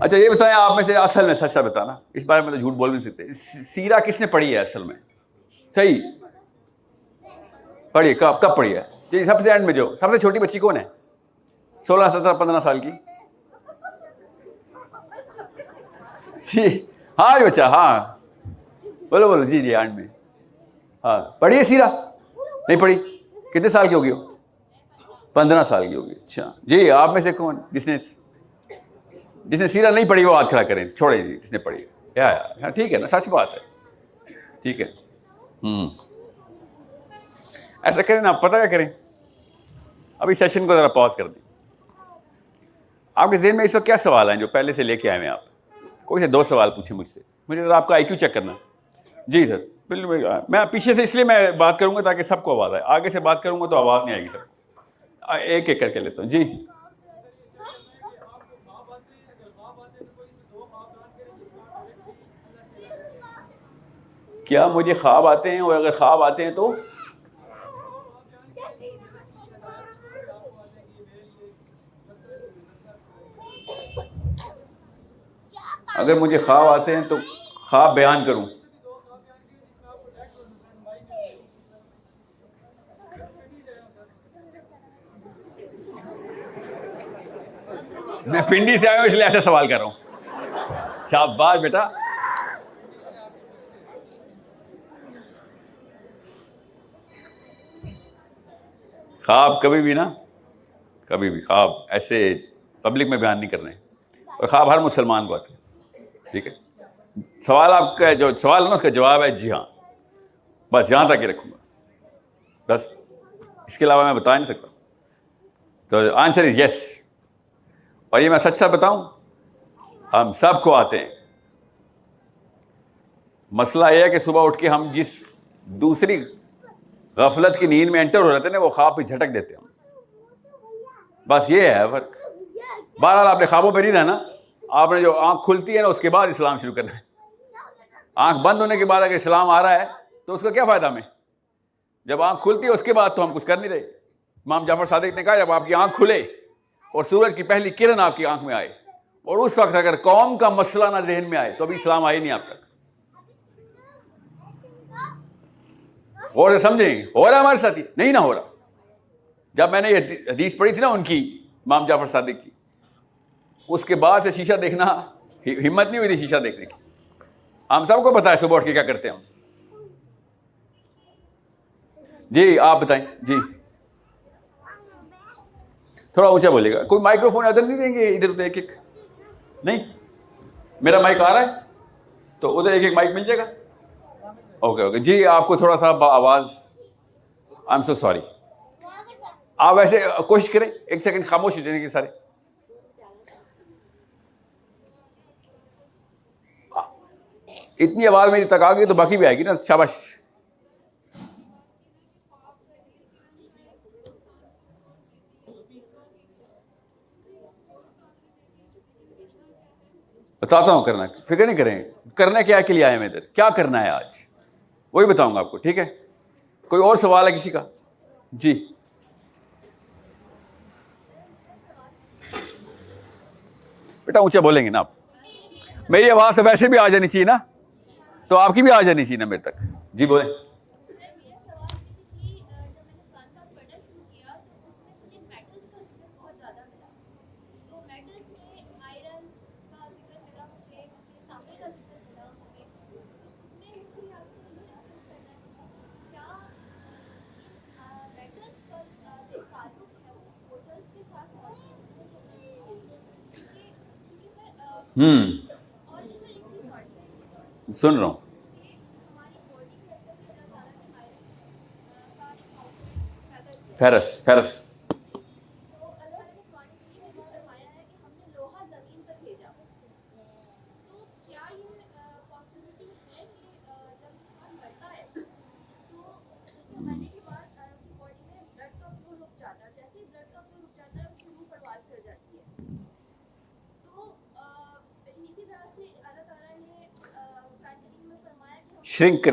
اچھا یہ بتائیں آپ میں سے اصل میں سچ بتانا, اس بارے میں تو جھوٹ بول نہیں سکتے, سیرہ کس نے پڑھی ہے اصل میں؟ صحیح پڑھی, کب پڑھی ہے جی؟ سب سے اینڈ میں جو سب سے چھوٹی بچی کون ہے؟ 16 17 15 سال کی جی ہاں جی بچہ, ہاں بولو بولو جی جی اینڈ میں, ہاں پڑھی ہے سیرہ؟ نہیں پڑھی. کتنے سال کی ہوگی وہ؟ 15 سال کی ہوگی. اچھا جی آپ میں سے کون جس نے سیرہ نہیں پڑھی وہ ہاتھ کھڑا کریں, چھوڑے جی جس نے پڑھی. ہاں ٹھیک ہے نا, سچ بات ہے, ٹھیک ہے. ایسا کریں نا, پتہ کیا کریں, ابھی سیشن کو ذرا پاز کر دیں. آپ کے ذہن میں اس وقت کیا سوال ہیں جو پہلے سے لے کے آئے ہیں آپ؟ کوئی سے 2 سوال پوچھیں مجھ سے, مجھے ذرا آپ کا آئی کیو چیک کرنا. جی سر بالکل, میں پیچھے سے اس لیے میں بات کروں گا تاکہ سب کو آواز آئے, آگے سے بات کروں گا تو آواز نہیں آئے گی سر. ایک ایک کر کے لیتا ہوں. جی کیا مجھے خواب آتے ہیں, اور اگر خواب آتے ہیں تو اگر مجھے خواب آتے ہیں تو خواب بیان کروں؟ میں پنڈی سے آیا ہوں اس لیے ایسا سوال کر رہا ہوں. شاباش بیٹا. خواب کبھی بھی خواب ایسے پبلک میں بیان نہیں کرنے, اور خواب ہر مسلمان کو آتے ہیں. ٹھیک ہے, سوال آپ کا جو سوال ہے نا اس کا جواب ہے جی ہاں, بس یہاں تک ہی رکھوں گا, بس اس کے علاوہ میں بتا نہیں سکتا. تو آنسر از یس. اور یہ میں سچ بتاؤں, ہم سب کو آتے ہیں. مسئلہ یہ ہے کہ صبح اٹھ کے ہم جس دوسری غفلت کی نیند میں انٹر ہو رہتے ہیں نا, وہ خواب پہ جھٹک دیتے ہیں. بس یہ ہے فرق. بہرحال آپ نے خوابوں پہ نہیں رہنا, آپ نے جو آنکھ کھلتی ہے نا اس کے بعد اسلام شروع کرنا ہے. آنکھ بند ہونے کے بعد اگر اسلام آ رہا ہے تو اس کا کیا فائدہ ہمیں؟ جب آنکھ کھلتی ہے اس کے بعد تو ہم کچھ کر نہیں رہے. امام جعفر صادق نے کہا جب آپ کی آنکھ کھلے اور سورج کی پہلی کرن آپ کی آنکھ میں آئے, اور اس وقت اگر قوم کا مسئلہ نہ ذہن میں آئے تو ابھی اسلام آئے نہیں آپ تک. غور سے سمجھیں, ہو رہا ہے ہمارے ساتھ ہی نہیں نہ ہو رہا. جب میں نے یہ حدیث پڑھی تھی نا ان کی, امام جعفر صادق کی, اس کے بعد سے شیشہ دیکھنا ہمت نہیں ہوئی تھی شیشہ دیکھنے کی. ہم سب کو پتا ہے صبح اٹھ کے کیا کرتے ہیں ہم. جی آپ بتائیں. جی تھوڑا اونچا بولے گا, کوئی مائکرو فون ادھر نہیں دیں گے ادھر ادھر ایک ایک؟ نہیں, میرا مائک آ رہا ہے تو ادھر ایک ایک مائک مل جائے گا. اوکے اوکے جی, آپ کو تھوڑا سا آواز, آئی ایم سو سوری. آپ ایسے کوشش کریں, ایک سیکنڈ خاموش ہو جانے کے سارے. اتنی آواز میری تک آ گئی تو باقی بھی آئے گی نا, شاباش. بتاتا ہوں کرنا, فکر نہیں کریں. کرنا کیا کے لیے آئے میں ادھر, کیا کرنا ہے آج وہی بتاؤں گا آپ کو. ٹھیک ہے, کوئی اور سوال ہے کسی کا؟ جی بیٹا اونچا بولیں گے نا آپ. میری آواز تو ویسے بھی آ جانی چاہیے نا, تو آپ کی بھی آ جانی چاہیے نا میرے تک. جی بولیں. سن رہا ہوں. فیرس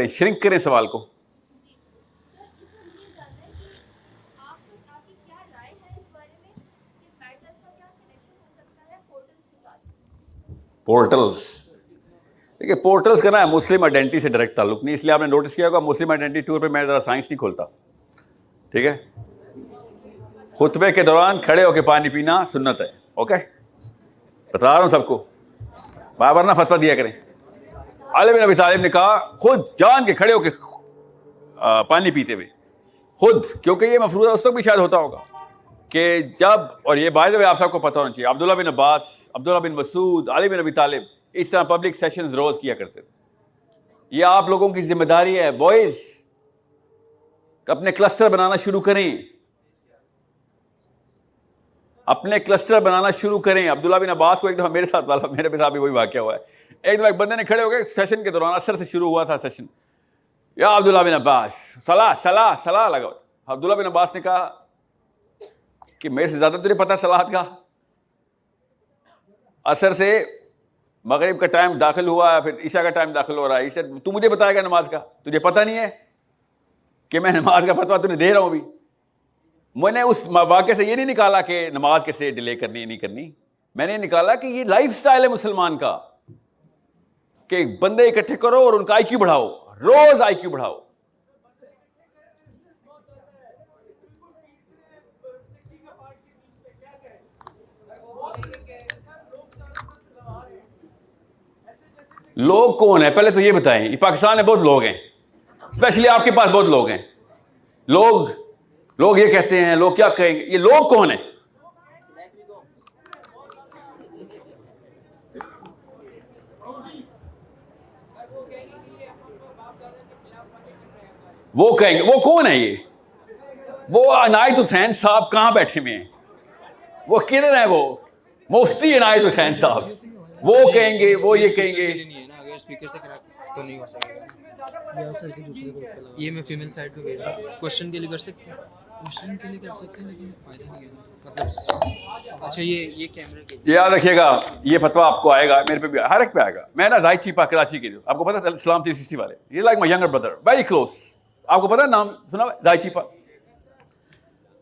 شرنک کریں سوال کو. پورٹلز. دیکھیے پورٹلز کا نا مسلم آئیڈینٹی سے ڈائریکٹ تعلق نہیں, اس لیے آپ نے نوٹس کیا ہوگا مسلم آئیڈینٹی ٹور پہ میں ذرا سائنس نہیں کھولتا, ٹھیک ہے. خطبے کے دوران کھڑے ہو کے پانی پینا سنت ہے, اوکے, بتا رہا ہوں سب کو, بار نہ فتویٰ دیا کریں. علی بن ابی طالب نے کہا خود جان کے کھڑے ہو کے پانی پیتے ہوئے خود, کیونکہ یہ مفروضہ اس وقت بھی شاید ہوتا ہوگا کہ جب, اور یہ بائی دا وے آپ سب کو پتہ ہونا چاہیے, عبداللہ بن عباس, عبداللہ بن مسعود, علی بن ابی طالب اس طرح پبلک سیشنز روز کیا کرتے تھے. یہ آپ لوگوں کی ذمہ داری ہے بوائز, اپنے کلسٹر بنانا شروع کریں, اپنے کلسٹر بنانا شروع کریں. عبداللہ بن عباس کو ایک دفعہ میرے ساتھ ساتھ بھی وہی واقعہ ہوا ہے. ایک دفعہ ایک بندے نے کھڑے ہو گئے سیشن کے دوران, اثر سے شروع ہوا تھا سیشن, یا عبداللہ بن عباس صلاح صلاح صلاح لگا. عبداللہ بن عباس نے کہا کہ میرے سے زیادہ تجھے پتہ صلاحت کا. اثر سے مغرب کا ٹائم داخل ہوا, پھر عشاء کا ٹائم داخل ہو رہا ہے. اسے تو مجھے بتائے گا نماز کا, تجھے پتہ نہیں ہے کہ میں نماز کا فتویٰ تجھے دے رہا ہوں ابھی. میں نے اس واقعے سے یہ نہیں نکالا کہ نماز کیسے ڈیلے کرنی نہیں کرنی, میں نے نکالا کہ یہ لائف سٹائل ہے مسلمان کا کہ بندے اکٹھے کرو اور ان کا آئی کیو بڑھاؤ, روز آئی کیو بڑھاؤ. لوگ کون ہیں پہلے تو یہ بتائیں. یہ پاکستان میں بہت لوگ ہیں, اسپیشلی آپ کے پاس بہت لوگ ہیں. لوگ یہ کہتے ہیں, لوگ کیا کہیں گے, یہ لوگ کون ہیں؟ وہ کہیں گے, وہ کون ہے یہ؟ وہ عنایت حسین صاحب کہاں بیٹھے ہوئے ہیں, وہ کدھر ہیں؟ وہ مفتی عنایت حسین صاحب, وہ کہیں گے, وہ یہ کہیں گے. اسپیکر سے تو نہیں ہو سکے گا. یہ میں فیمیل سائڈ پہ بھیج رہا ہوں, کوشچن کے لیے کر سکتے ہیں, کوشچن کے لیے کر سکتے ہیں لیکن فائدہ نہیں ہے. مطلب اچھا یہ کیمرے کے یاد رکھیے گا, یہ فتویٰ آپ کو آئے گا, میرے پہ بھی ہر ایک پہ آئے گا. میں نا زاہد چیپا کراچی کے, جو آپ کو پتا ہے اسلام 360 والے, یہ like my younger brother, very close. آپ کو پتا ہے نام سنا ہوا زاہد چیپا؟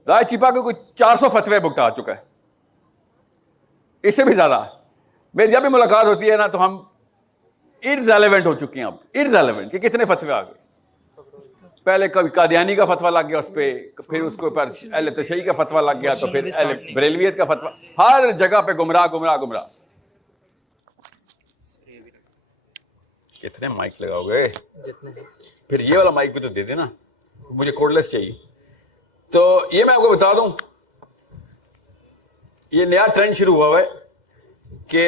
زاہد چیپا کو کوئی 400 فتوے بکتا چکا ہے, اس سے بھی زیادہ. میری جب بھی ملاقات ہوتی ہے نا تو ہم ارریلیونٹ ہو چکے ہیں اب, ارریلیونٹ کہ کتنے فتوے آ گئے. پہلے کبھی قادیانی کا فتویٰ لگ گیا اس پہ, پھر اس کے اوپر اہل تشیع کا فتویٰ لگ گیا, تو پھر اہل بریلویت کا فتویٰ, ہر جگہ پہ گمراہ گمراہ گمراہ. کتنے مائک لگاؤ گے؟ پھر یہ والا مائک بھی تو دے دینا, مجھے کوڈلیس چاہیے. تو یہ میں آپ کو بتا دوں, یہ نیا ٹرینڈ شروع ہوا ہے کہ,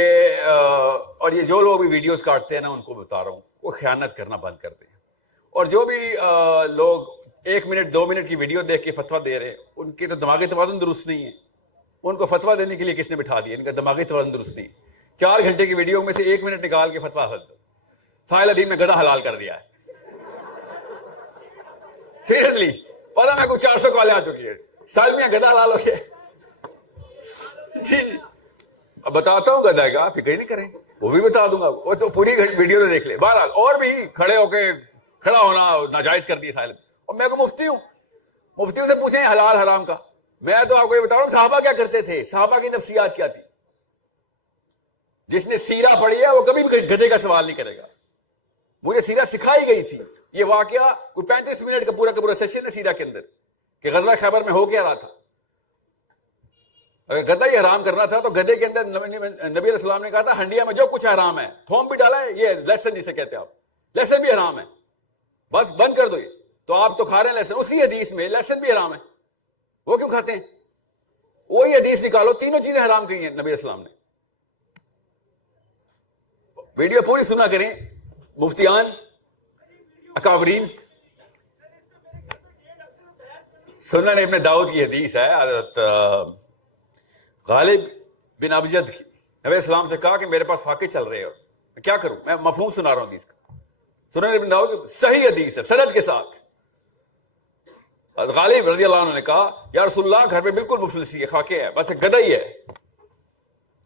اور یہ جو لوگ بھی ویڈیوز کاٹتے ہیں نا ان کو بتا رہا ہوں, وہ خیانت کرنا بند کر دیں. اور جو بھی لوگ 1 منٹ 2 منٹ کی ویڈیو دیکھ کے فتویٰ دے رہے ہیں, ان کے تو دماغی توازن درست نہیں ہے. ان کو فتویٰ دینے کے لیے کس نے بٹھا دیا؟ ان کا دماغی توازن درست نہیں. 4 گھنٹے کی ویڈیو میں سے 1 منٹ نکال کے فتویٰ حل دو. ساحل عدیم میں گدھا حلال کر دیا ہے, سیریسلی. پتا میں کوئی 400 کالیں آ چکی ہے, سال میں گدھا حلال ہو گیا. جی اب بتاتا ہوں گدھا کا, فکر نہیں کریں, وہ بھی بتا دوں گا, وہ تو پوری ویڈیو تو دیکھ لے. بہرحال اور بھی کھڑے ہو کے کھڑا ہونا ناجائز کر دیا ساحل. اور میں کو مفتی ہوں, مفتیوں سے پوچھیں حلال حرام کا. میں تو آپ کو یہ بتا رہا ہوں صحابہ کیا کرتے تھے, صحابہ کی نفسیات کیا تھی. جس نے سیرہ پڑھی ہے وہ کبھی بھی گدھے کا سوال نہیں کرے گا. مجھے سیرہ سکھائی گئی تھی. یہ واقعہ کوئی 35 منٹ کا پورا سیشن ہے سیرہ کے اندر کہ غزوہ خیبر میں ہو کیا رہا تھا. اگر گدھا ہی حرام کرنا تھا تو گدھے کے اندر نبی علیہ السلام نے کہا تھا ہنڈیا میں جو کچھ حرام ہے, تھوم بھی ڈالا ہے, یہ لہسن جسے کہتے ہیں آپ, لہسن بھی حرام ہے, بس بند کر دو یہ. تو آپ تو کھا رہے ہیں لہسن, اسی حدیث میں لہسن بھی حرام ہے, وہ کیوں کھاتے ہیں؟ وہی حدیث نکالو, تینوں چیزیں حرام کی ہیں نبی علیہ السلام نے. ویڈیو پوری سنا کریں, مفتیان اکابرین. سنن ابن داؤد کی حدیث ہے, حضرت غالب بن ابجد کی, نبی علیہ السلام سے کہا کہ میرے پاس فاقے چل رہے ہیں, اور میں کیا کروں, میں مفہوم سنا رہا ہوں حدیث کا. سنن ابن داؤد صحیح حدیث ہے سند کے ساتھ. غالب رضی اللہ عنہ نے کہا یا رسول اللہ گھر میں بالکل مفلسی ہے, فاقے ہے, بس گدھا ہی ہے.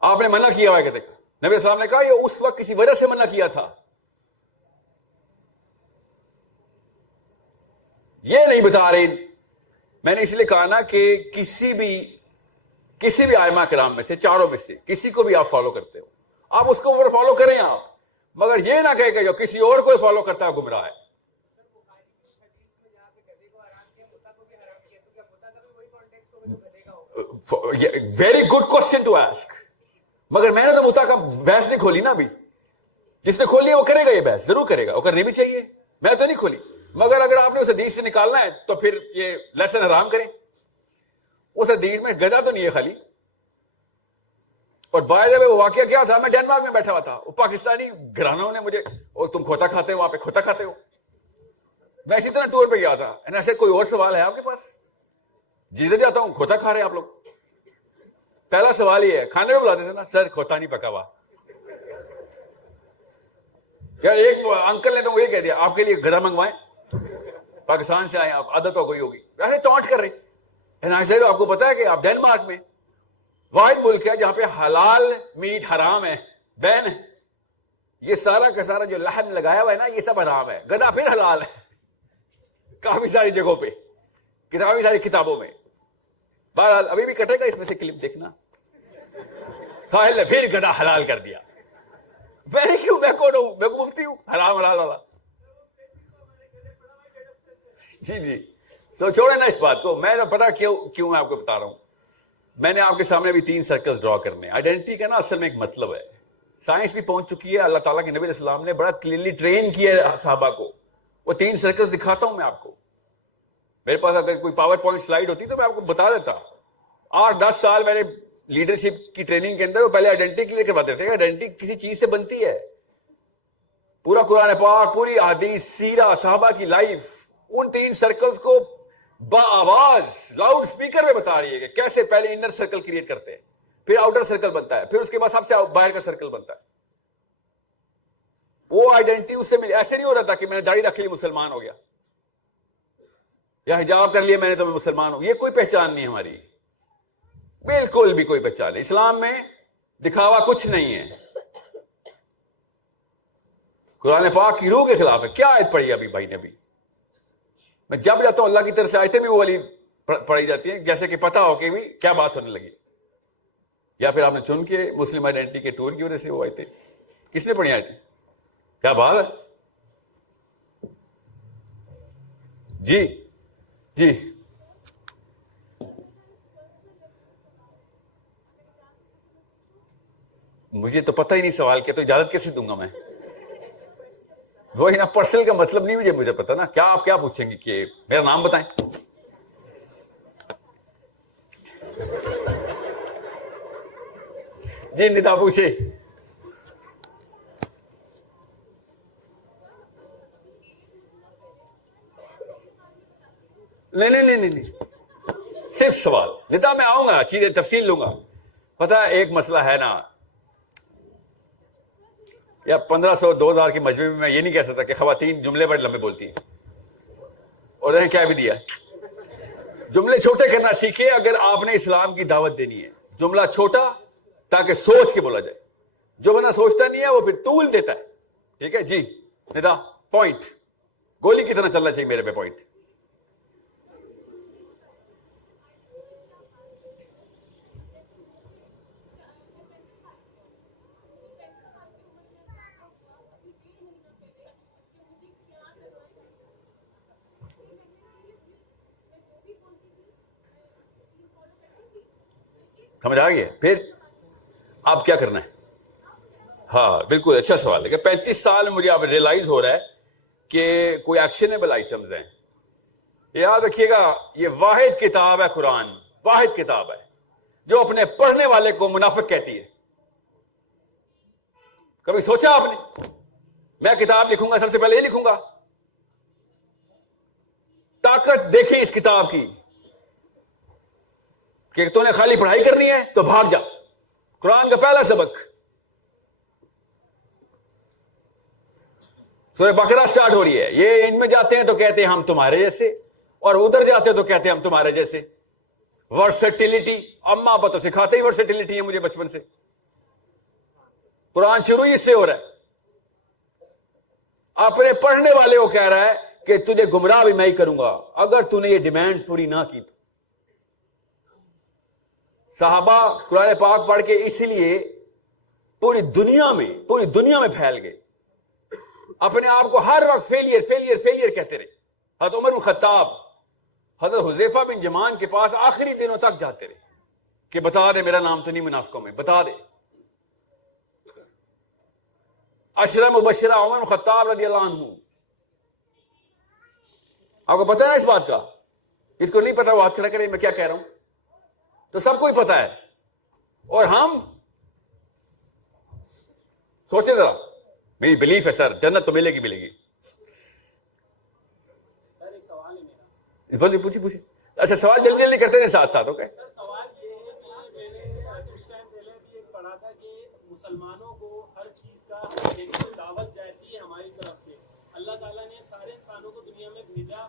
آپ نے منع کیا ہوا ہے گدھے کا. نبی علیہ السلام نے کہا یہ اس وقت کسی وجہ سے منع کیا تھا, یہ نہیں بتا رہے. میں نے اس لیے کہا نا کہ کسی بھی ائمہ کرام میں سے, چاروں میں سے کسی کو بھی آپ فالو کرتے ہو آپ اس کو فالو کریں آپ، مگر یہ نہ کہے کہ جو کسی اور کو فالو کرتا ہے گمراہ ہے. Very good question to ask. مگر میں نے تو متا کا بحث نہیں کھولی نا ابھی. جس نے کھولی ہے وہ کرے گا یہ بحث، ضرور کرے گا، وہ کرنی بھی چاہیے. میں تو نہیں کھولی. مگر اگر آپ نے اس حدیث سے نکالنا ہے تو پھر یہ لیسن حرام کریں. اس حدیث میں گدھا تو نہیں ہے خالی. اور بائی دا وے وہ واقعہ کیا تھا، میں ڈینمارک میں بیٹھا ہوا تھا، وہ پاکستانی گھرانوں نے مجھے، اور تم کھوتا کھاتے ہو وہاں پہ، کھوتا کھاتے ہو. میں اسی طرح ٹور پہ گیا تھا. ایسے کوئی اور سوال ہے آپ کے پاس؟ جیتے جاتا ہوں، کھوتا کھا رہے ہیں آپ لوگ. پہلا سوال یہ ہے، کھانے میں بلاتے تھے نا، سر کھوتا نہیں پکا ہوا. یار ایک انکل نے تو یہ کہہ دیا آپ کے لیے گدھا منگوائیں، پاکستان سے آئے آپ، عادت ہو گئی ہوگی. ویسے ٹانٹ کر رہے. آپ کو پتا ہے کہ آپ ڈینمارک میں واحد ملک ہے جہاں پہ حلال میٹ حرام ہے، بین ہے. یہ سارا کا سارا جو لحم لگایا ہوا ہے نا، یہ سب حرام ہے. گدھا پھر حلال ہے کافی ساری جگہوں پہ، کافی ساری کتابوں میں. بہرحال ابھی بھی کٹے گا اس میں سے کلپ دیکھنا. ساحل نے پھر گدھا حلال کر دیا. میں کیوں، میں کون ہوں، میں کو مفتی ہوں حرام حلال والا. جی سو چھوڑے نا اس بات کو. میں نے پتا کیوں میں آپ کو بتا رہا ہوں. میں نے آپ کے سامنے بھی 3 سرکلز ڈرا کرنے. آئیڈینٹی کا نا اصل میں ایک مطلب ہے. سائنس بھی پہنچ چکی ہے. اللہ تعالیٰ کے نبی علیہ السلام نے بڑا کلیئرلی ٹرین کیا ہے صحابہ کو. وہ 3 سرکلز دکھاتا ہوں میں آپ کو. میرے پاس اگر کوئی پاور پوائنٹ سلائیڈ ہوتی تو میں آپ کو بتا دیتا. 8-10 سال میں نے لیڈرشپ کی ٹریننگ کے اندر وہ پہلے آئیڈینٹی کلیئر کرواتے تھے. آئیڈینٹی کسی چیز سے بنتی ہے. پورا قرآن پاک، پوری حدیث، سیرہ، صحابہ کی لائف ان 3 سرکلز کو بآواز لاؤڈ سپیکر میں بتا رہی ہے کہ کیسے پہلے انر سرکل کریٹ کرتے ہیں، پھر آؤٹر سرکل بنتا ہے، پھر اس کے بعد سب سے باہر کا سرکل بنتا ہے. وہ آئیڈینٹی اس سے ملی. ایسے نہیں ہو رہا تھا کہ میں نے داڑھی رکھ لی مسلمان ہو گیا، یا حجاب کر لیا میں نے تو میں مسلمان ہوں. یہ کوئی پہچان نہیں ہماری، بالکل بھی کوئی پہچان نہیں. اسلام میں دکھاوا کچھ نہیں ہے. قرآن پاک کی روح کے خلاف ہے. کیا آیت پڑھی ابھی بھائی نے؟ ابھی میں جب جاتا ہوں اللہ کی طرف سے آیتیں بھی وہ والی پڑھی جاتی ہیں جیسے کہ پتا ہو کہ بھی کیا بات ہونے لگی. یا پھر آپ نے چن کے مسلم آئیڈینٹی کے ٹور کی وجہ سے وہ آیتیں کس نے پڑھی آیتیں؟ کیا بات ہے. جی مجھے تو پتہ ہی نہیں سوال کیا، تو اجازت کیسے دوں گا میں؟ وہی نا، پرسنل کا مطلب نہیں مجھے پتا نا. کیا آپ کیا پوچھیں گے کہ میرا نام بتائیں؟ جی ندا پوچھے. نہیں صرف سوال. ندا میں آؤں گا، چیزیں تفصیل لوں گا. پتا ایک مسئلہ ہے نا، یا 1500-2000 کے مجموعے میں یہ نہیں کہہ سکتا کہ خواتین جملے بڑے لمبے بولتی ہیں. اور انہیں کیا بھی دیا، جملے چھوٹے کرنا سیکھے. اگر آپ نے اسلام کی دعوت دینی ہے، جملہ چھوٹا تاکہ سوچ کے بولا جائے. جو بندہ سوچتا نہیں ہے وہ پھر طول دیتا ہے. ٹھیک ہے جی ندا، پوائنٹ گولی کی طرح چلنا چاہیے میرے پہ پوائنٹ. سمجھ آ گئی؟ پھر آپ کیا کرنا ہے؟ ہاں بالکل اچھا سوال ہے کہ 35 سال میں مجھے اب ریئلائز ہو رہا ہے کہ کوئی ایکشنیبل آئٹمز ہیں. یاد رکھیے گا یہ واحد کتاب ہے، قرآن واحد کتاب ہے جو اپنے پڑھنے والے کو منافق کہتی ہے. کبھی سوچا آپ نے میں کتاب لکھوں گا سب سے پہلے یہ لکھوں گا؟ طاقت دیکھیں اس کتاب کی کہ تو نے خالی پڑھائی کرنی ہے تو بھاگ جا. قرآن کا پہلا سبق سورہ بقرہ سٹارٹ ہو رہی ہے. یہ ان میں جاتے ہیں تو کہتے ہیں ہم تمہارے جیسے، اور ادھر جاتے ہیں تو کہتے ہیں ہم تمہارے جیسے. ورسٹیلٹی، اما ابا تو سکھاتے ہی ورسٹیلٹی ہے مجھے بچپن سے. قرآن شروع ہی اس سے ہو رہا ہے. اپنے پڑھنے والے کو کہہ رہا ہے کہ تجھے گمراہ بھی میں ہی کروں گا اگر تو نے یہ ڈیمانڈز پوری نہ کی. صحابہ قرآن پاک پڑھ کے اسی لیے پوری دنیا میں پھیل گئے, اپنے آپ کو ہر وقت فیلئر فیلئر فیلئر کہتے رہے. حضرت عمر بن خطاب حضرت حذیفہ بن یمان کے پاس آخری دنوں تک جاتے رہے کہ بتا دے میرا نام تو نہیں منافقوں میں, بتا دے. عشرہ مبشرہ عمر بن خطاب رضی اللہ عنہ, آپ کو پتہ ہے اس بات کا؟ اس کو نہیں پتا وہ ہاتھ کھڑا کرے میں کیا کہہ رہا ہوں. تو سب کو ہی پتا ہے. اور ہم سوچیں ذرا, میری بلیف ہے سر جنت تو ملے گی. سر ایک سوال ہے میرا. پوچھیے. اچھا سوال جلدی جلدی کرتے رہے ساتھ ساتھ. اوکے سر سوال یہ ہے کہ میں نے کچھ ٹائم پہلے بھی ایک پڑھا تھا کہ مسلمانوں کو ہر چیز کا دعوت جاتی ہے ہماری طرف سے. اللہ تعالیٰ نے سارے انسانوں کو دنیا میں بھیجا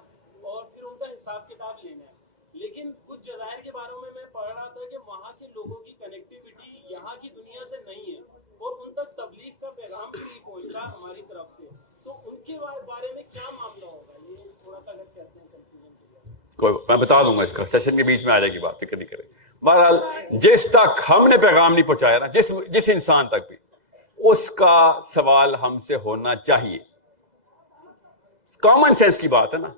اور پھر ان کا حساب کتاب لینا ہے. لیکن کچھ جزائر کے بارے میں پڑھ رہا تھا کہ وہاں کے لوگوں کی کنیکٹیوٹی یہاں کی دنیا سے نہیں ہے اور ان تک تبلیغ کا پیغام بھی نہیں پہنچتا ہماری طرف سے. تو ان کے بارے میں کیا معاملہ ہوگا, یہ تھوڑا سا اگر کہتے ہیں کنفیوژن کے لیے. کوئی میں بتا دوں گا, اس کا سیشن کے بیچ میں آ جائے گی بات, فکر نہیں کرے. بہرحال جس تک ہم نے پیغام نہیں پہنچایا نا, جس انسان تک بھی, اس کا سوال ہم سے ہونا چاہیے. کامن سینس کی بات ہے نا.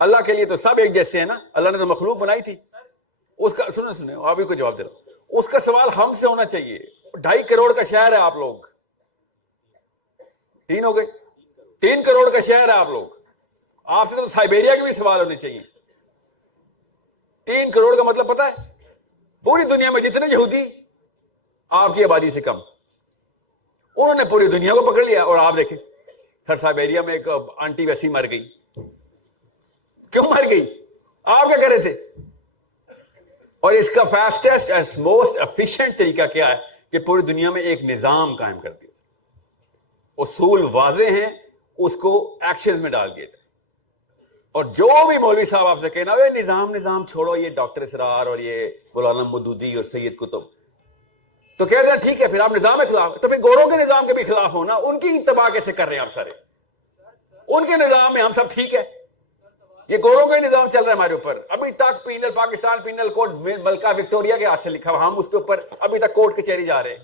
اللہ کے لیے تو سب ایک جیسے ہیں نا, اللہ نے تو مخلوق بنائی تھی. اس کا سنیں آپ ہی کو جواب دے رہا ہوں, اس کا سوال ہم سے ہونا چاہیے. 2.5 کروڑ کا شہر ہے آپ لوگ, 3 ہو گئے, 3 کروڑ کا شہر ہے آپ لوگ. آپ سے تو سائبیریا کے بھی سوال ہونے چاہیے. 3 کروڑ کا مطلب پتا ہے, پوری دنیا میں جتنے یہودی آپ کی آبادی سے کم, انہوں نے پوری دنیا کو پکڑ لیا. اور آپ دیکھیں سر سائبیریا میں ایک آنٹی ویسی مر گئی. کیوں مر گئی؟ آپ کیا کر رہے تھے؟ اور اس کا فاسٹسٹ اینڈ موسٹ ایفیشینٹ طریقہ کیا ہے کہ پوری دنیا میں ایک نظام قائم کر دیا. اصول واضح ہیں, اس کو ایکشنز میں ڈال دیا جائے. اور جو بھی مولوی صاحب آپ سے کہنا یہ نظام چھوڑو, یہ ڈاکٹر اسرار اور یہ مولانا مودودی اور سید قطب, تو کہہ دیں ٹھیک ہے پھر آپ نظام کے خلاف, تو پھر گوروں کے نظام کے بھی خلاف ہونا. ان کی تباہ کیسے کر رہے ہیں آپ سارے؟ ان کے نظام میں ہم سب ٹھیک ہے, یہ گوروں کا نظام چل رہا ہے ہمارے اوپر. ابھی تک پاکستان پینل کوڈ ملکہ وکٹوریا کے ہاتھ سے لکھا ہوا, ہم اس کے اوپر ابھی تک کورٹ کچہری جا رہے ہیں.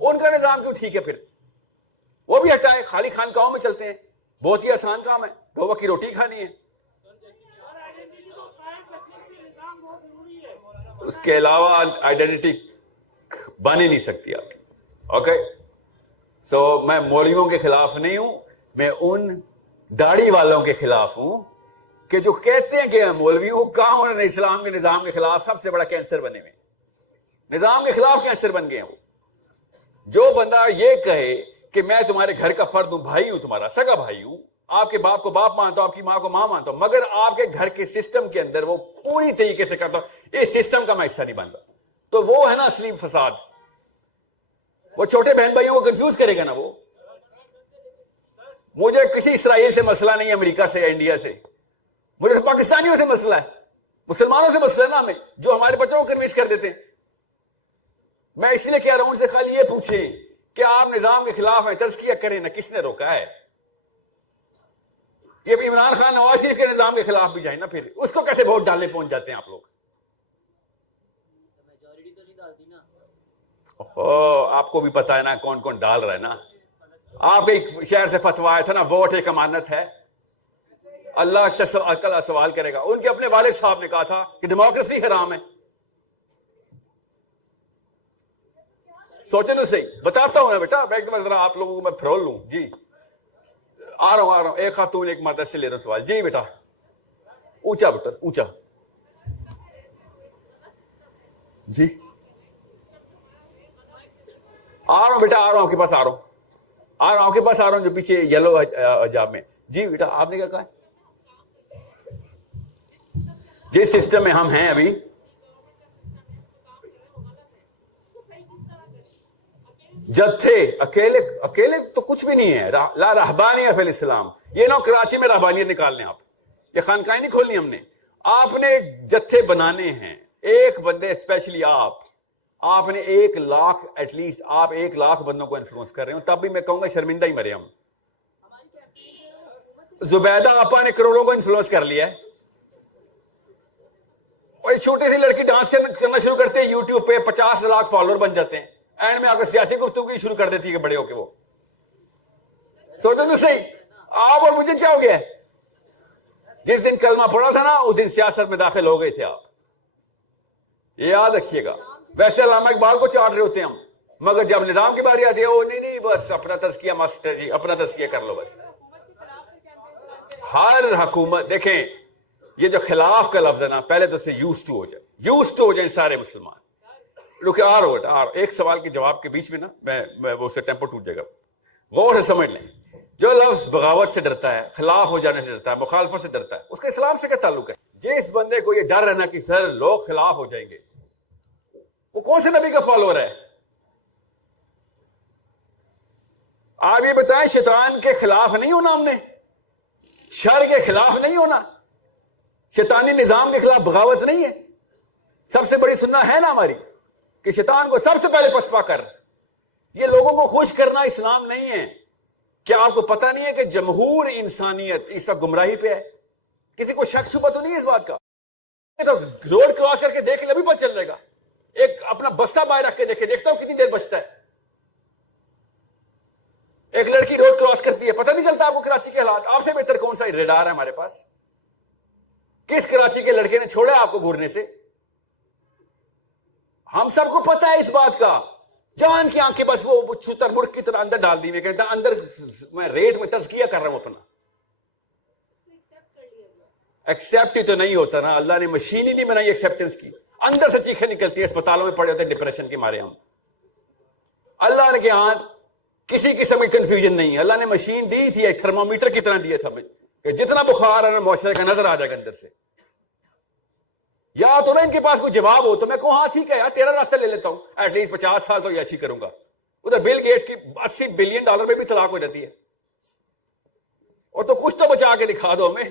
ان کا نظام کیوں ٹھیک ہے؟ پھر وہ بھی ہٹائے, خالی خانقاہوں میں چلتے ہیں. بہت ہی آسان کام ہے, 2 وقت کی روٹی کھانی ہے. اس کے علاوہ آئیڈینٹی بن ہی نہیں سکتی آپ کی. اوکے سو میں مولویوں کے خلاف نہیں ہوں, میں ان داڑھی والوں کے خلاف ہوں کہ جو کہتے ہیں کہ مولوی ہوں. کہاں انہوں نے اسلام کے نظام کے خلاف سب سے بڑا کینسر بنے ہوئے, نظام کے خلاف کینسر بن گئے ہیں وہ. جو بندہ یہ کہے کہ میں تمہارے گھر کا فرد ہوں, بھائی ہوں, تمہارا سگا بھائی ہوں, آپ کے باپ کو باپ مانتا ہوں, آپ کی ماں کو ماں مانتا ہوں, مگر آپ کے گھر کے سسٹم کے اندر وہ پوری طریقے سے کرتا ہوں, اس سسٹم کا میں حصہ نہیں بنتا, تو وہ ہے نا اصلی فساد. وہ چھوٹے بہن بھائیوں کو کنفیوز کرے گا نا. وہ مجھے کسی اسرائیل سے مسئلہ نہیں ہے, امریکہ سے یا انڈیا سے, مجھے تو پاکستانیوں سے مسئلہ ہے, مسلمانوں سے مسئلہ ہے نا ہمیں, جو ہمارے بچوں کو کنوینس کر دیتے ہیں. میں اس لیے کہہ رہا ہوں ان سے خالی یہ پوچھیں کہ آپ نظام کے خلاف ہیں, تزکیہ کریں نا, کس نے روکا ہے؟ یہ بھی عمران خان نواز شریف کے نظام کے خلاف بھی جائیں نا, پھر اس کو کیسے ووٹ ڈالنے پہنچ جاتے ہیں آپ لوگ؟ میجورٹی تو نہیں ڈالتی نا. آپ کو بھی پتا ہے نا کون کون ڈال رہا ہے نا. آپ کے شہر سے فتوا آیا تھا نا, ووٹ ایک امانت ہے, اللہ سے سوال کرے گا. ان کے اپنے والد صاحب نے کہا تھا کہ ڈیموکریسی حرام ہے. سوچیں تو صحیح, بتاتا ہوں نا بیٹا, میں ذرا آپ لوگوں کو میں پھرول لوں. جی آ رہا ہوں. ایک خاتون ایک مرد سے لے رہا ہوں سوال. جی بیٹا اونچا, بیٹا اونچا. جی آ رہا ہوں بیٹا, آ رہا ہوں آپ کے پاس, آ رہا ہوں آپ کے پاس, آ رہا ہوں جو پیچھے یلو حجاب میں. جی بیٹا آپ نے کیا کہا؟ جس سسٹم میں ہم ہیں ابھی, جتھے اکیلے تو کچھ بھی نہیں ہے. لا رہبانیہ فی الاسلام. یہ نہ کراچی میں رہبانیت نکال لیں آپ, یہ خانقاہیں نہیں کھولنی ہم نے. آپ نے جتھے بنانے ہیں, ایک بندے اسپیشلی آپ نے 1 لاکھ ایٹ لیسٹ, آپ 1 لاکھ بندوں کو انفلوئنس کر رہے ہوں, تب بھی میں کہوں گا شرمندہ ہی مرے ہم. زبیدہ آپا نے کروڑوں کو انفلوئنس کر لیا ہے. اور چھوٹی سی لڑکی ڈانس کرنا شروع کرتے ہیں یوٹیوب پہ, 50 لاکھ فالوور بن جاتے ہیں. اینڈ میں آ کر سیاسی گفتگو شروع کر دیتی ہے کہ بڑے ہو کے وہ سوچو تو صحیح آپ اور مجھے کیا ہو گیا ہے؟ جس دن کلمہ پڑھا تھا نا اس دن سیاست میں داخل ہو گئے تھے آپ, یہ یاد رکھیے گا. ویسے علامہ اقبال کو چاٹ رہے ہوتے ہیں ہم, مگر جب نظام کی باری آتی ہے وہ نہیں بس اپنا تزکیہ ماسٹر جی اپنا تزکیہ کر لو بس. ہر حکومت دیکھیں یہ جو خلاف کا لفظ ہے نا پہلے تو اسے یوز ٹو ہو جائیں سارے مسلمان. رکے ایک سوال کے جواب کے بیچ میں نا میں وہ سے ٹیمپو ٹوٹ جائے گا, غور سے سمجھ لیں. جو لفظ بغاوت سے ڈرتا ہے, خلاف ہو جانے سے ڈرتا ہے, مخالفت سے ڈرتا ہے, اس کا اسلام سے کیا تعلق ہے؟ جس بندے کو یہ ڈر ہے نا کہ سر لوگ خلاف ہو جائیں گے, وہ کون سے نبی کا فالوور ہے؟ آپ یہ بتائیں شیطان کے خلاف نہیں ہونا ہم نے, شر کے خلاف نہیں ہونا, شیطانی نظام کے خلاف بغاوت نہیں ہے. سب سے بڑی سننا ہے نا ہماری کہ شیطان کو سب سے پہلے پسپا کر. یہ لوگوں کو خوش کرنا اسلام نہیں ہے. کیا آپ کو پتا نہیں ہے کہ جمہور انسانیت اس وقت گمراہی پہ ہے؟ کسی کو شک شبہ تو نہیں ہے اس بات کا؟ تو روڈ کراس کر کے دیکھ لے ابھی پتہ چل جائے گا. ایک اپنا بستہ باہر رکھ کے دیکھے, دیکھتا ہوں کتنی دیر بچتا ہے. ایک لڑکی روڈ کراس کرتی ہے, پتہ نہیں چلتا آپ کو کراچی کے حالات. آپ سے بہتر کون سا ریڈار ہے ہمارے پاس؟ کس کراچی کے لڑکے نے چھوڑا آپ کو گھورنے سے؟ ہم سب کو پتا ہے اس بات کا. جان کی آنکھیں بس وہ چتر مڑ کی طرح اندر ڈال دی. میں کہتا اندر میں ریت میں تزکیہ کر رہا ہوں اپنا. ایکسپٹ ہی تو نہیں ہوتا نا, اللہ نے مشین ہی نہیں بنائی ایکسپٹنس کی. اندر سے چیخیں نکلتی ہے, اسپتالوں میں پڑے ہوتے ہیں ڈپریشن کے مارے ہم. اللہ نے کے ہاتھ کسی قسم کی کنفیوژن نہیں ہے. اللہ نے مشین دی تھی ایک تھرمامیٹر کی طرح دیا تھا کہ جتنا بخار ہے نا معاشرے کا نظر آ جائے گا اندر سے. یا تو نا ان کے پاس کوئی جواب ہو تو میں کہوں ہاں ٹھیک ہے یار تیرا راستہ لے لیتا ہوں, ایٹ لیسٹ 50 سال تو ایسی کروں گا. ادھر بل گیٹس کی $80 بلین میں بھی طلاق ہو جاتی ہے, اور تو کچھ تو بچا کے دکھا دو ہمیں.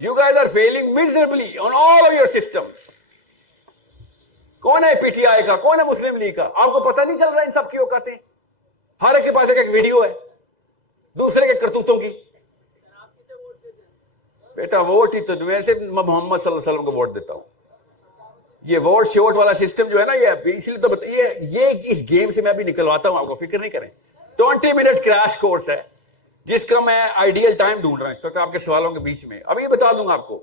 You guys are failing miserably on all of your systems. کون ہے پی ٹی آئی کا, کون ہے مسلم لیگ کا؟ آپ کو پتہ نہیں چل رہا ان سب کی اوقاتیں؟ ہر ایک کے پاس ایک ویڈیو ہے دوسرے کے کرتوتوں کی. بیٹا ووٹ ہی تو میں سے محمد صلی اللہ علیہ وسلم کو ووٹ دیتا ہوں. یہ ووٹ شوٹ والا سسٹم جو ہے نا یہ اس لیے تو یہ اس گیم سے میں بھی نکلواتا ہوں, آپ کو فکر نہیں کریں. 20 منٹ کریش کورس ہے جس کا میں آئیڈیل ٹائم ڈھونڈ رہا ہوں اس وقت آپ کے سوالوں کے بیچ میں. اب یہ بتا دوں گا آپ کو,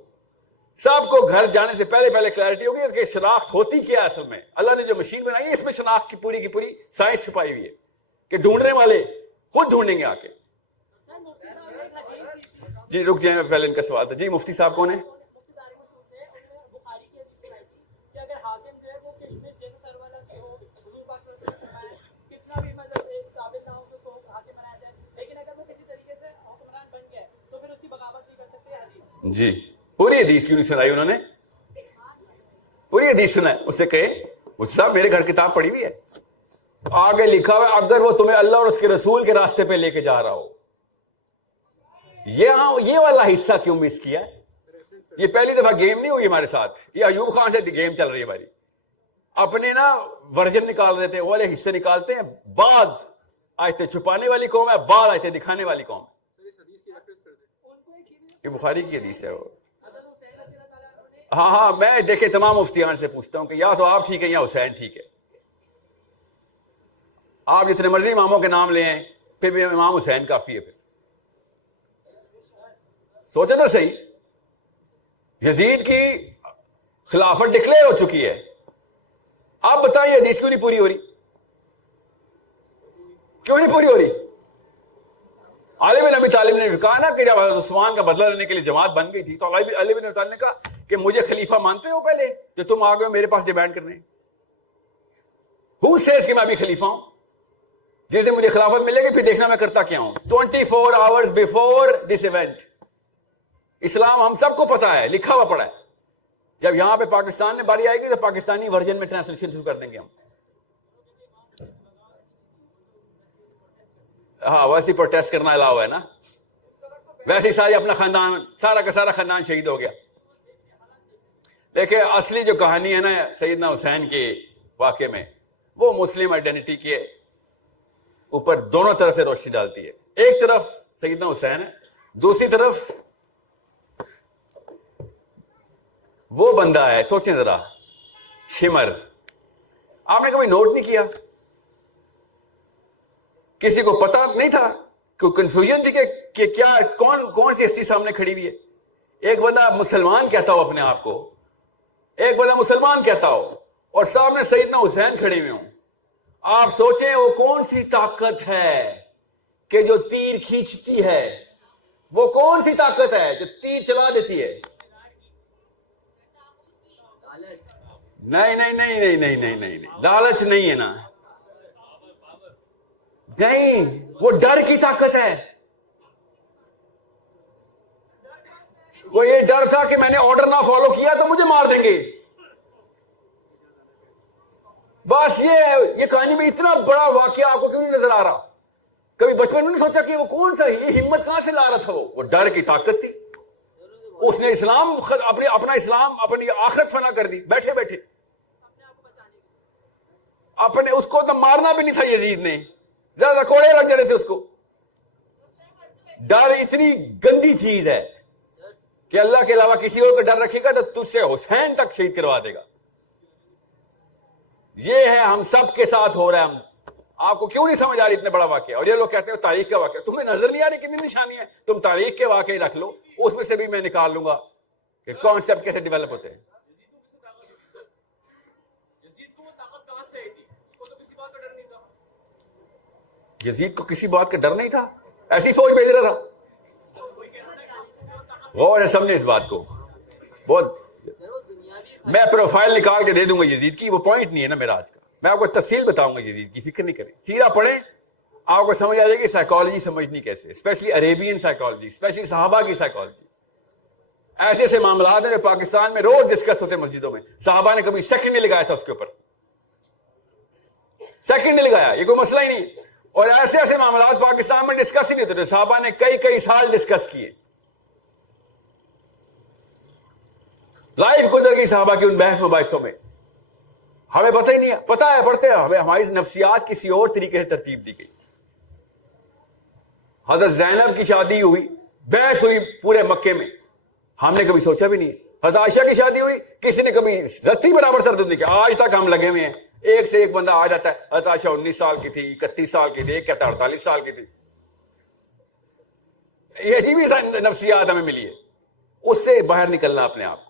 سب کو گھر جانے سے پہلے کلیئرٹی ہوگی کہ شناخت ہوتی کیا ہے اصل میں. اللہ نے جو مشین بنائی ہے اس میں شناخت کی پوری سائنس چھپائی ہوئی ہے کہ ڈھونڈنے والے خود ڈھونڈیں گے آ کے. جی رک جائیں, پہلے ان کا سوال تھا. جی مفتی صاحب کون ہیں؟ جی پوری حدیث کیوں نہیں سنائی انہوں نے؟ پوری حدیث سنا ہے اس سے کہے مجھ صاحب میرے گھر کتاب پڑھی ہوئی ہے, آگے لکھا ہوا اگر وہ تمہیں اللہ اور اس کے رسول کے راستے پہ لے کے جا رہا ہو. یہ والا حصہ کیوں مس کیا؟ یہ پہلی دفعہ گیم نہیں ہوئی ہمارے ساتھ, یہ ایوب خان سے گیم چل رہی ہے ہماری. اپنے نا ورژن نکال رہے تھے, وہ والے حصے نکالتے ہیں. بعض آیتیں چھپانے والی قوم ہے, بعض آیتیں دکھانے والی قوم. یہ بخاری کی حدیث ہے وہ. ہاں میں دیکھے تمام مفتیان سے پوچھتا ہوں کہ یا تو آپ ٹھیک ہے یا حسین ٹھیک ہے. آپ جتنے مرضی اماموں کے نام لے ہیں پھر بھی امام حسین کافی ہے. پھر سوچے تو صحیح, یزید کی خلافت ڈکلیئر ہو چکی ہے. آپ بتائیں حدیث کیوں نہیں پوری ہو رہی؟ کیوں نہیں پوری ہو رہی؟ علی بن ابی طالب نے کہا نا کہ جب عثمان کا بدلہ لینے کے لیے جماعت بن گئی تھی تو علی بن ابی طالب نے کہا کہ مجھے خلیفہ مانتے ہو پہلے جو تم آ گئے میرے پاس ڈیمانڈ کرنے؟ Who says کہ میں ابھی خلیفہ ہوں؟ جس دن مجھے خلافت ملے گی پھر دیکھنا میں کرتا کیا ہوں. 24 hours before this event اسلام ہم سب کو پتا ہے, لکھا ہوا پڑا ہے. جب یہاں پہ پاکستان میں باری آئے گی تو پاکستانی ورژن میں ٹرانسلیشن شروع کر دیں گے ہم. ہاں ویسے پروٹیسٹ کرنا الاؤ ہے نا, ویسے ساری اپنا خاندان سارا کا سارا خاندان شہید ہو گیا. دیکھیں اصلی جو کہانی ہے نا سیدنا حسین کے واقعے میں, وہ مسلم آئیڈینٹی کے اوپر دونوں طرح سے روشنی ڈالتی ہے. ایک طرف سیدنا حسین ہے, دوسری طرف وہ بندہ ہے, سوچیں ذرا, شمر آپ نے کبھی نوٹ نہیں کیا؟ کسی کو پتا نہیں تھا؟ کوئی کنفیوژن تھی کہ کیا کون سی ہستی سامنے کھڑی ہوئی ہے؟ ایک بندہ مسلمان کہتا ہو اپنے آپ کو، ایک بندہ مسلمان کہتا ہو، اور سامنے سیدنا حسین کھڑے ہوئے ہوں. آپ سوچیں وہ کون سی طاقت ہے کہ جو تیر کھینچتی ہے؟ وہ کون سی طاقت ہے جو تیر چلا دیتی ہے؟ نہیں نہیں نہیں نہیں نہیں نہیں نہیں نہیں، لالچ نہیں ہے نا، نہیں، وہ ڈر کی طاقت ہے. وہ یہ ڈر تھا کہ میں نے آرڈر نہ فالو کیا تو مجھے مار دیں گے. بس یہ کہانی میں اتنا بڑا واقعہ آپ کو کیوں نہیں نظر آ رہا؟ کبھی بچپن میں نہیں سوچا کہ وہ کون سا، یہ ہمت کہاں سے لا رہا تھا؟ وہ ڈر کی طاقت تھی. اس نے اسلام اپنا اسلام اپنی آخرت فنا کر دی بیٹھے بیٹھے. اپنے اس کو تو مارنا بھی نہیں تھا یزید نے، زیادہ کوڑے لگ جا رہے تھے اس کو. ڈر اتنی گندی چیز ہے کہ اللہ کے علاوہ کسی اور کو ڈر رکھے گا تو تجھ سے حسین تک شہید کروا دے گا. یہ ہے ہم سب کے ساتھ ہو رہا ہے. آپ کو کیوں نہیں سمجھ آ رہی اتنا بڑا واقعہ؟ اور یہ لوگ کہتے ہیں تاریخ کا واقعہ. تمہیں نظر نہیں آ رہی کتنی نشانی ہے؟ تم تاریخ کے واقعے رکھ لو، اس میں سے بھی میں نکال لوں گا کہ کانسیپٹ کیسے ڈیولپ ہوتے ہیں. یزید کو کسی بات کا ڈر نہیں تھا، ایسی فوج بھیج رہا تھا. غور سے سمجھے اس بات کو. بہت میں پروفائل نکال کے دے دوں گا یزید کی، وہ پوائنٹ نہیں ہے نا میرا آج کا. میں آپ کو تفصیل بتاؤں گا یزید کی، فکر نہیں کریں. سیرہ پڑھیں، آپ کو سمجھ آ جائے گی سائیکالوجی سمجھنی کیسے، اسپیشلی عربین سائیکالوجی، اسپیشلی صحابہ کی سائیکالوجی. ایسے ایسے معاملات ہیں جو پاکستان میں روز ڈسکس ہوتے ہیں مسجدوں میں. صحابہ نے کبھی سیکنڈ نہیں لگایا تھا اس کے اوپر، سیکنڈ نہیں لگایا، یہ کوئی مسئلہ ہی نہیں. اور ایسے ایسے معاملات پاکستان میں ڈسکس ہی نہیں ہوتے. صحابہ نے کئی سال ڈسکس کیے. لائف گزر گئی صحابہ کی ان بحث مباحثوں میں. ہمیں پتہ ہی نہیں ہے، پتہ ہے پڑھتے ہیں، ہمیں ہماری نفسیات کسی اور طریقے سے ترتیب دی گئی. حضرت زینب کی شادی ہوئی، بحث ہوئی پورے مکے میں، ہم نے کبھی سوچا بھی نہیں. حضرت عائشہ کی شادی ہوئی، کسی نے کبھی رتی برابر تردد نہیں کیا. آج تک ہم لگے ہوئے ہیں، ایک سے ایک بندہ آ جاتا ہے. حضرت عائشہ 19 سال کی تھی، 31 سال کی تھی، ایک کہتا 48 سال کی تھی. یہ عجیب نفسیات ہمیں ملی ہے. اس سے باہر نکلنا اپنے آپ کو.